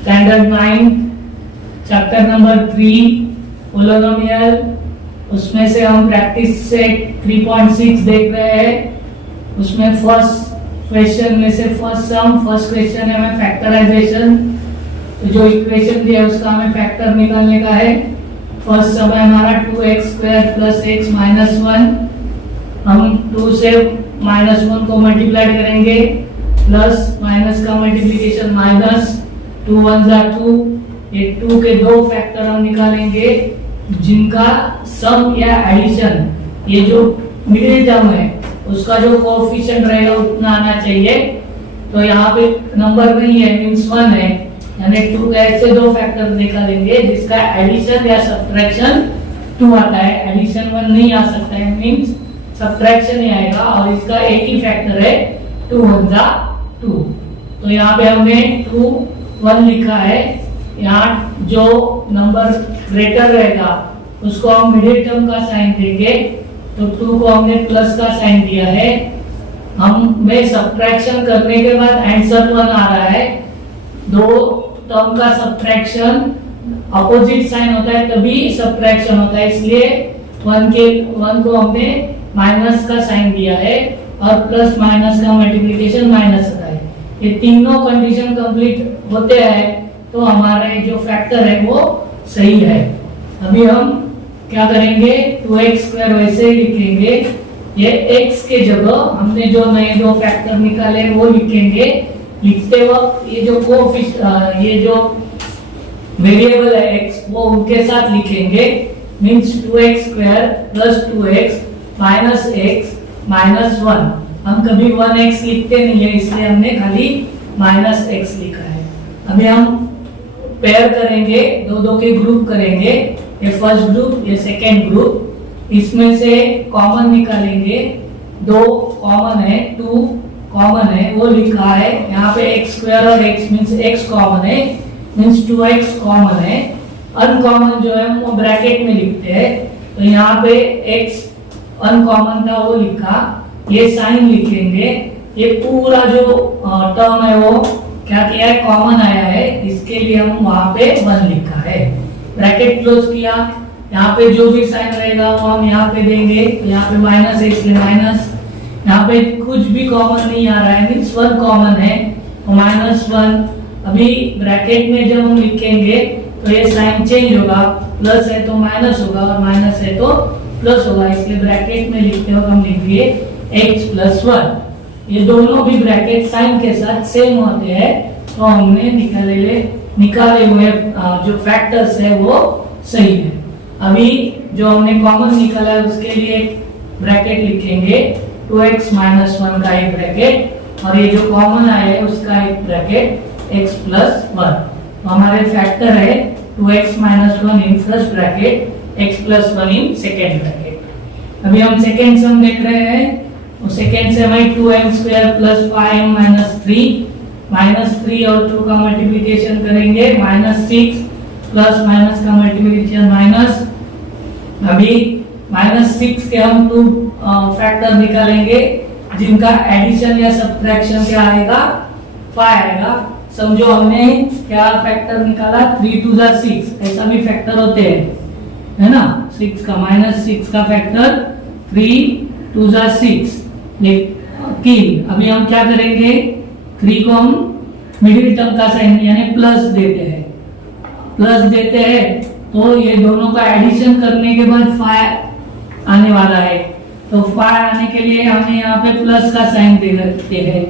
Standard 9 chapter number 3 polynomial, उसमें से हम प्रैक्टिस से 3.6 देख रहे हैं। उसमें फर्स्ट क्वेश्चन में से फर्स्ट क्वेश्चन है हमें फैक्टराइजेशन। तो जो इक्वेशन दिया है उसका हमें फैक्टर निकालने का है। फर्स्ट सम है हमारा 2x² + x - 1। हम 2 से -1 को मल्टीप्लाई करेंगे, प्लस माइनस का मल्टीप्लिकेशन माइनस, 2 1 जा 2। ये 2 के दो फैक्टर हम निकालेंगे जिनका सम या एडिशन, ये जो मिडिल टर्म है उसका जो कोएफिशिएंट रहेगा उतना आना चाहिए। तो यहाँ पे नंबर नहीं है, मींस 1 है, यानी 2 का ऐसे दो फैक्टर निकालेंगे जिसका एडिशन या सब्ट्रैक्शन 2 आता है। एडिशन 1 नहीं आ सकता है, मींस सब्ट्रैक्शन ही आएगा। और इसका एक ही फैक्टर है, 2 1 जा 2। तो यहाँ पे हमने 2 1 लिखा है। यहाँ जो नंबर ग्रेटर रहेगा उसको हम मिडिल टर्म का साइन देंगे। तो 2 को हमने प्लस का साइन दिया है। हम में सब्ट्रैक्शन करने के बाद आंसर 1 आ रहा है। दो टर्म का सब्ट्रैक्शन अपोजिट साइन होता है तभी सब्ट्रैक्शन होता है, इसलिए 1 को हमने माइनस का साइन दिया है और प्लस माइनस का मल्टीप्लिकेशन माइनस होता है। ये तीनों कंडीशन कंप्लीट होते हैं तो हमारे जो फैक्टर है वो सही है। अभी हम क्या करेंगे, 2x² वैसे ही लिखेंगे। ये x के जगह हमने जो नए दो फैक्टर निकाले वो लिखेंगे। लिखते वक्त ये जो वेरिएबल है x वो उनके साथ लिखेंगे। Means 2x² + 2x - x - 1। हम कभी 1x लिखते नहीं है, इसलिए हमने खाली -x लिखा है। अभी हम पेयर करेंगे, दो के ग्रुप करेंगे। ये फर्स्ट ग्रुप, ये सेकेंड ग्रुप। इसमें से कॉमन निकालेंगे। 2 कॉमन है, 2 कॉमन है, वो लिखा है। यहाँ पे x² और x मींस x कॉमन है, मींस 2x कॉमन है। अनकॉमन जो है वो ब्रैकेट में लिखते हैं। तो यहाँ पे x अनकॉमन था वो लिखा, ये साइन लिखेंगे। ये पूरा जो टर्म है वो क्या किया है, कॉमन आया है, इसके लिए हम वहां पे 1 लिखा है। ब्रैकेट क्लोज किया। यहाँ पे जो भी साइन रहेगा वो हम यहाँ पे देंगे। तो यहाँ पे माइनस है इसलिए माइनस। यहाँ पे कुछ भी कॉमन नहीं आ रहा है, मींस 1 कॉमन है तो -1। अभी ब्रैकेट में जब हम लिखेंगे तो ये साइन चेंज होगा, प्लस है तो माइनस होगा और माइनस है तो प्लस होगा, इसलिए ब्रैकेट में लिखते वक्त हम लिखिए x + 1। ये दोनों भी ब्रैकेट साइन के साथ सेम होते हैं तो हमने निकाले हुए जो फैक्टर्स है वो सही है। अभी जो हमने कॉमन निकाला है उसके लिए ब्रैकेट लिखेंगे, 2x - 1 का एक ब्रैकेट और ये जो कॉमन आया है उसका एक ब्रैकेट x + 1। तो हमारे फैक्टर है 2x - 1 in first bracket, x + 1 in second bracket. अभी हम सेकेंड सम देख रहे हैं। सेकेंड से हमें 2m² + 5m - 3 -3 और 2 का मल्टीप्लिकेशन करेंगे, -6 प्लस माइनस का मल्टीप्लिकेशन माइनस। अभी -6 के हम 2 फैक्टर निकालेंगे जिनका एडिशन या सब्ट्रैक्शन क्या आएगा, 5 आएगा। समझो हमने क्या फैक्टर निकाला, 3 2 जा 6, ऐसा भी फैक्टर होते हैं, है ना। 6 का -6 का फैक्टर 3 2 जा 6 लेकिन अभी हम क्या करेंगे, 3 को हम मिडिल टर्म का साइन यानी प्लस देते हैं तो ये दोनों का एडिशन करने के बाद 5 आने वाला है। तो 5 आने के लिए हमें यहाँ पे प्लस का साइन देते हैं।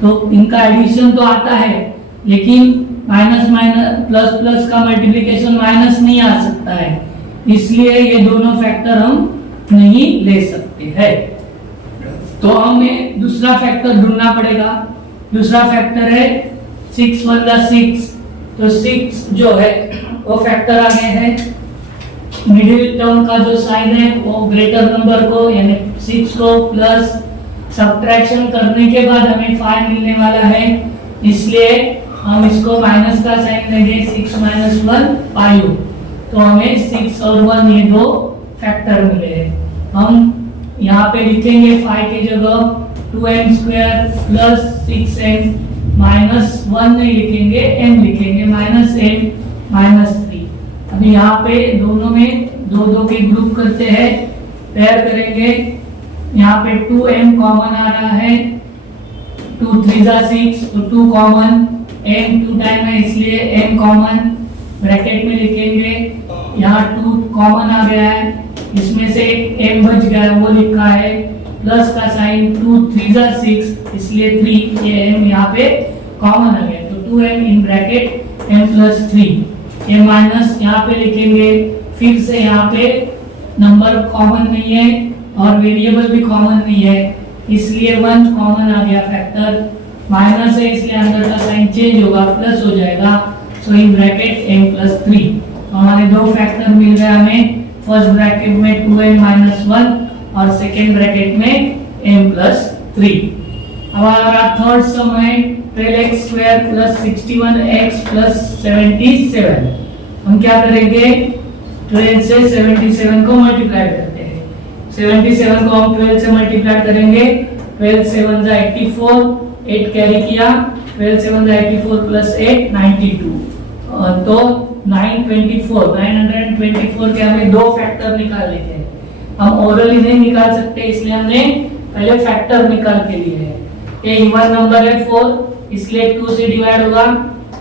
तो इनका एडिशन तो आता है लेकिन माइनस प्लस प्लस का मल्टीप्लिकेशन माइनस नहीं आ सकता है, इसलिए ये दोनों फैक्टर हम नहीं ले सकते हैं। तो हमें दूसरा फैक्टर ढूंढना पड़ेगा। दूसरा फैक्टर है 6 1 जा 6। तो 6 जो है वो फैक्टर आगे है। मिडिल टर्म का जो साइन है वो ग्रेटर नंबर को यानी 6 को प्लस सब्ट्रैक्शन करने के बाद हमें 5 मिलने वाला है, इसलिए हम इसको माइनस का साइन देंगे, 6 - 1 5। तो हमें 6 और 1 ये दो फैक्टर मिले हैं। हम यहाँ पे लिखेंगे 5 की जगह 2m² + 6m -1 नहीं लिखेंगे, m लिखेंगे, -m-3। अभी यहाँ पे दोनों में दो दो के ग्रुप करते हैं, पेयर करेंगे। यहाँ पे 2m कॉमन आ रहा है, 2 3 6 तो 2 कॉमन, m 2 टाइम है इसलिए m कॉमन ब्रैकेट में लिखेंगे। यहाँ 2 कॉमन आ गया है, इसमें से m बच गया है, वो लिखा है, प्लस का साइन, 2 3 6 इसलिए 3, ये m यहाँ पे कॉमन आ गया, तो 2m इन ब्रैकेट m+3। ये माइनस यहाँ पे लिखेंगे, फिर से यहाँ पे नंबर कॉमन नहीं है और वेरिएबल भी कॉमन नहीं है, इसलिए 1 कॉमन आ गया, फैक्टर माइनस है इसलिए अंदर का साइन चेंज होगा, प्लस हो जाएगा, सो इन ब्रैकेट m+3। तो हमारे दो फैक्टर मिल गए हमें, फर्स्ट ब्रैकेट में 2m-1 और सेकेंड ब्रैकेट में m+3। अब हमारा थर्ड सम है 12x² + 61x + 77। हम क्या करेंगे, 12 से 77 को मल्टीप्लाई करते हैं। 77 को हम 12 से मल्टीप्लाई करेंगे, 12 7 जा 84, 8 कैरी किया, 12 7 जा 84 + 8 92, तो 924 के हमें दो फैक्टर निकालने थे। हम ओरली नहीं निकाल सकते इसलिए हमने पहले फैक्टर निकाल के लिए है। ये इवन नंबर है 4, इसलिए 2 से डिवाइड होगा,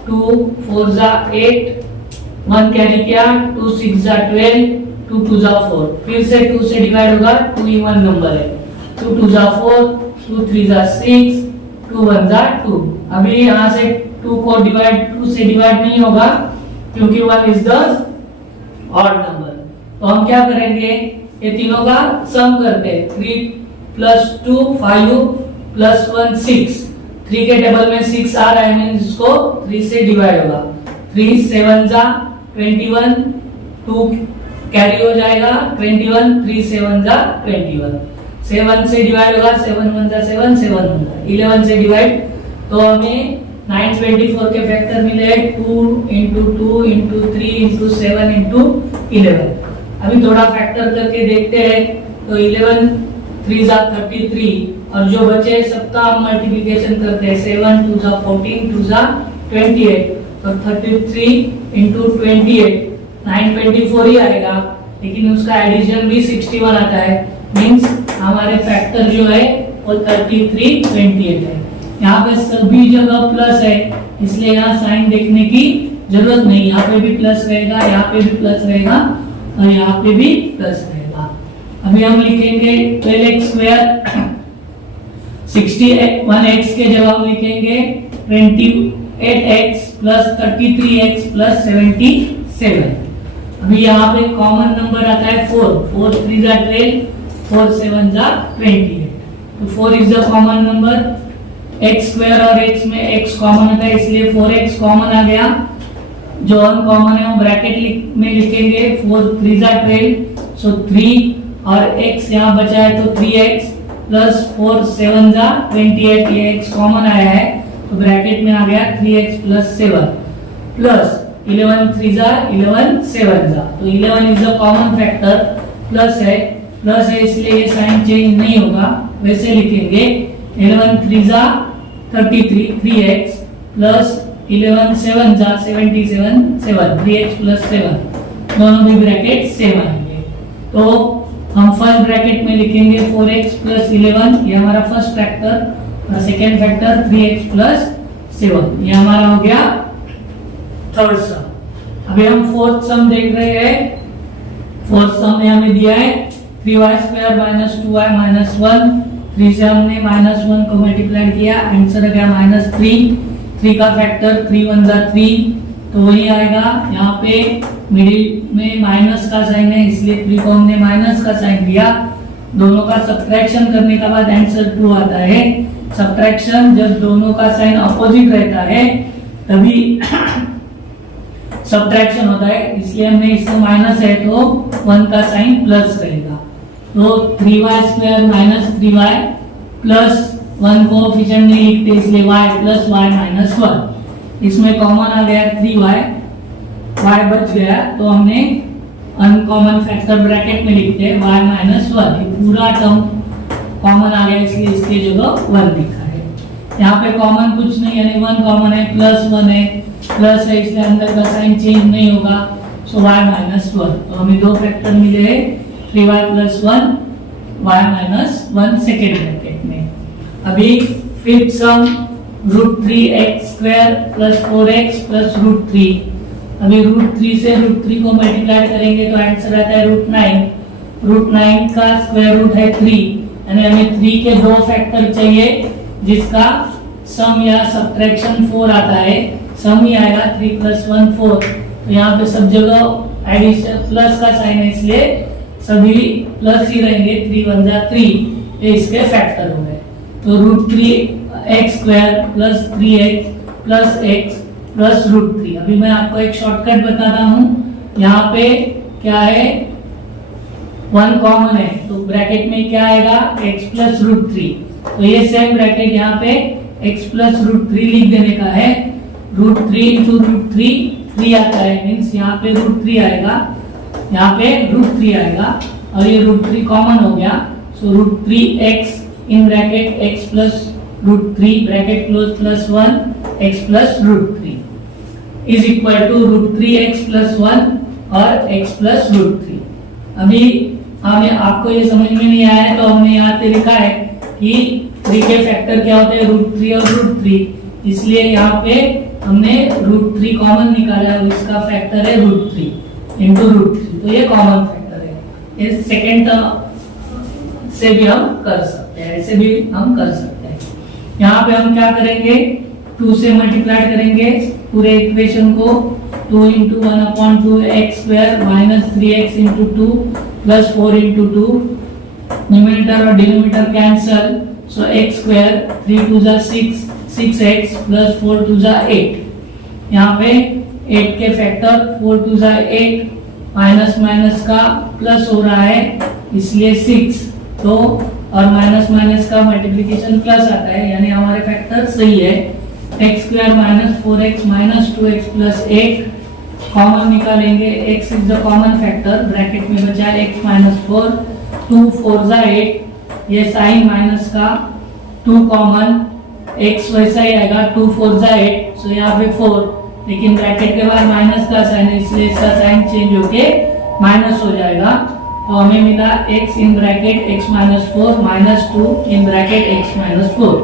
2 4 जा 8, 1 कैरी किया, 2 6 जा 12, 2 2 जा 4, फिर से 2 से डिवाइड होगा, 2 इवन नंबर है, 2 2 जा 4, 2 3 जा 6, 2 1 जा 2। अभी यहाँ से 2 को 2 से डिवाइड नहीं होगा क्योंकि 1 इज द ऑड नंबर। तो हम क्या करेंगे, ये तीनों का सम करते हैं, 3 + 2 5 + 1 6, 3 के टेबल में 6 आ रहा है, मींस इसको 3 से डिवाइड होगा, 3 7 जा 21, 2 कैरी हो जाएगा 21, 3 7 जा 21, 7 से डिवाइड होगा, 7 1 जा 7, 7 1 जा 11 से डिवाइड, तो हमें 924 के फैक्टर मिले 2 × 2 × 3 × 7 × 11। अभी थोड़ा फैक्टर करके देखते हैं, तो 11 3 जा 33 और जो बचे सबका हम मल्टीप्लिकेशन करते हैं, 7 2 जा 14, 2 जा 28, तो 33 × 28 924 ही आएगा, लेकिन उसका एडिशन भी 61 आता है, मींस हमारे फैक्टर जो है वो 33 28 है। यहाँ पे सभी जगह प्लस है इसलिए यहाँ साइन देखने की जरूरत नहीं, यहाँ पे भी प्लस रहेगा, यहाँ पे भी प्लस रहेगा और यहाँ पे भी प्लस रहेगा। अभी हम लिखेंगे 12x² 61x के जगह हम लिखेंगे 28x + 33x + 77। अभी यहाँ पे कॉमन नंबर आता है 4, 4 3 जा 12, 4 7 जा 28, तो 4 is the common number. x² और x में x कॉमन आता है इसलिए 4x कॉमन आ गया, जो अनकॉमन है हम ब्रैकेट में लिखेंगे, 4 3 जा 12, सो 3 और x यहाँ बचा है तो 3x + 4 7 जा 28, ये x कॉमन आया है तो ब्रैकेट में आ गया 3x + 7 प्लस 11 3 जा 11 7 जा, तो 11 is the common factor, plus है इसलिए ये साइन चेंज नहीं होगा, वैसे लिखेंगे 11 3 जा 33 3x + 11 7 जा 77 7, 3x + 7, दोनों भी ब्रैकेट सेम आएंगे। तो हम फर्स्ट ब्रैकेट में लिखेंगे 4x + 11, ये हमारा फर्स्ट फैक्टर, और सेकेंड फैक्टर 3x + 7, ये हमारा हो गया थर्ड सम। अभी हम फोर्थ सम देख रहे हैं। फोर्थ सम में हमें दिया है 3y² - 2y - 1, 3 से हमने -1 को मल्टीप्लाई किया, आंसर आ गया -3। 3 का फैक्टर 3 1 जा 3, तो वही आएगा। यहाँ पे मिडिल में माइनस का साइन है इसलिए 3 को हमने माइनस का साइन दिया। दोनों का सब्ट्रैक्शन करने के बाद आंसर 2 आता है। सब्ट्रैक्शन जब दोनों का साइन अपोजिट रहता है तभी सब्ट्रैक्शन होता है, इसलिए हमने इसको माइनस है तो 1 का साइन प्लस रहेगा। तो 3y² - 3y + 1 को कोएफिशिएंट नहीं लिखते इसलिए y + y - 1, इसमें कॉमन आ गया 3y, y बच गया तो हमने अनकॉमन फैक्टर ब्रैकेट में लिखते हैं y - 1, ये पूरा टर्म कॉमन आ गया इसलिए इसकी जगह 1 लिखा है। यहाँ पे कॉमन कुछ नहीं, यानी 1 कॉमन है, +1 है, प्लस है, इसलिए अंदर का साइन चेंज नहीं होगा, सो y -1। तो हमें दो फैक्टर मिले हैं, 3y + 1, y -1 सेकेंड ब्रैकेट में। अभी फिफ्थ सम √3x² + 4x + √3। अभी √3 से √3 को मल्टीप्लाई करेंगे तो आंसर आता है √9। √9 का स्क्वायर रूट है 3, यानी हमें 3 के दो फैक्टर चाहिए जिसका सम या सब्ट्रैक्शन 4 आता है। सम ही आएगा, 3 + 1 4। तो यहाँ पे सब जगह एडिशन प्लस का साइन है, इसलिए सभी प्लस ही रहेंगे, 3 × 1 = 3, ये इसके फैक्टर हो गए। तो √3x² + 3x + x + √3। अभी मैं आपको एक शॉर्टकट बताता हूँ। यहाँ पे क्या है, 1 कॉमन है, तो ब्रैकेट में क्या आएगा, x + √3। तो ये सेम ब्रैकेट यहाँ पे x + √3 लिख देने का है। √3 × √3 3 आता है, मीन्स यहाँ पे √3 आएगा, यहाँ पे √3 आएगा, और ये √3 कॉमन हो गया। So √3x in bracket x + √3 bracket close +1 x + √3 is equal to √3x + 1 और x + √3। अभी हमें आपको ये समझ में नहीं आया है, तो हमने यहाँ पे लिखा है कि 3 के फैक्टर क्या होते हैं, √3 और √3, इसलिए यहाँ पे हमने √3 कॉमन निकाला है और इसका फैक्टर है √3 × √3, तो ये कॉमन फैक्टर है। ये सेकेंड टर्म से भी हम कर सकते हैं, ऐसे भी हम कर सकते हैं। यहाँ पे हम क्या करेंगे, 2 से मल्टीप्लाई करेंगे पूरे इक्वेशन को, 2 × 1/2 x² - 3x × 2 + 4 × 2, न्यूमरेटर और डिनोमिनेटर कैंसल, सो x², 3 × 2 = 6, 6x + 4 × 2 = 8। यहाँ पे 8 के फैक्टर 4 × 2 = 8, माइनस माइनस का प्लस हो रहा है, इसलिए 6, तो और माइनस माइनस का मल्टीप्लिकेशन प्लस आता है, यानी हमारे फैक्टर सही है। x² - 4x - 2x + 8 कॉमन निकालेंगे, x is the common factor, bracket में बचा x - 4, 2 4 = 8, ये साइन माइनस का 2 कॉमन, x वैसा ही आएगा, 2 4 = 8, सो यहाँ पे 4, लेकिन ब्रैकेट के बाद माइनस का साइन है, इसलिए इसका साइन चेंज होके माइनस हो जाएगा। तो हमें मिला x इन ब्रैकेट x - 4 - 2 इन ब्रैकेट x - 4।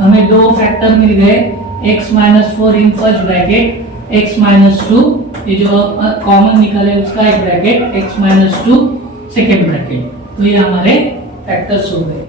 हमें दो फैक्टर मिल गए, x - 4 in first bracket, x - 2, ये जो कॉमन निकले उसका एक ब्रैकेट, x - 2 सेकेंड ब्रैकेट। तो ये हमारे फैक्टर्स हो गए।